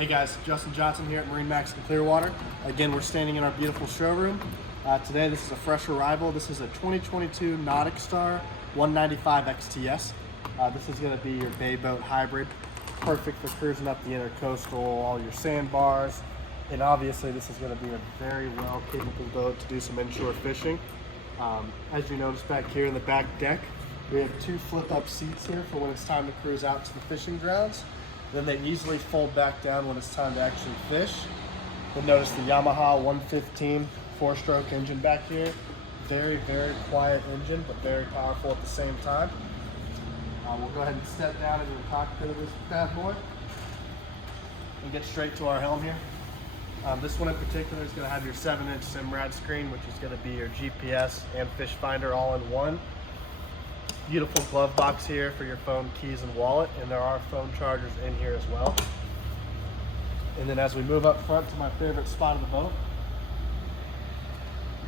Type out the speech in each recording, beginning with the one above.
Hey guys, Justin Johnson here at MarineMax in Clearwater. Again, we're standing in our beautiful showroom. Today, this is a fresh arrival. This is a 2022 NauticStar 195 XTS. This is going to be your bay boat hybrid, perfect for cruising up the intercoastal, all your sandbars, and obviously this is going to be a very well capable boat to do some inshore fishing. As you notice back here in the back deck, we have two flip-up seats here for when it's time to cruise out to the fishing grounds. Then they easily fold back down when it's time to actually fish. You'll notice the Yamaha 115 four-stroke engine back here. Very, very quiet engine, but very powerful at the same time. We'll go ahead and step down into the cockpit of this bad boy and get straight to our Helm here. This one in particular is going to have your 7-inch SIMRAD screen, which is going to be your GPS and fish finder all in one. Beautiful glove box here for your phone, keys, and wallet, and there are phone chargers in here as well. And then as we move up front to my favorite spot of the boat,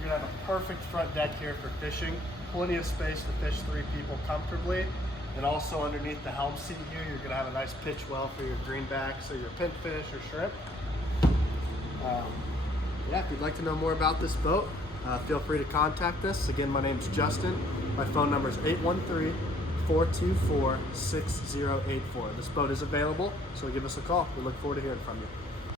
you're gonna have a perfect front deck here for fishing. Plenty of space to fish 3 people comfortably. And also underneath the helm seat here, you're gonna have a nice pitch well for your greenbacks or your pinfish or shrimp. Yeah, if you'd like to know more about this boat, feel free to contact us. Again, my name's Justin. My phone number is 813-424-6084. This boat is available, so give us a call. We look forward to hearing from you.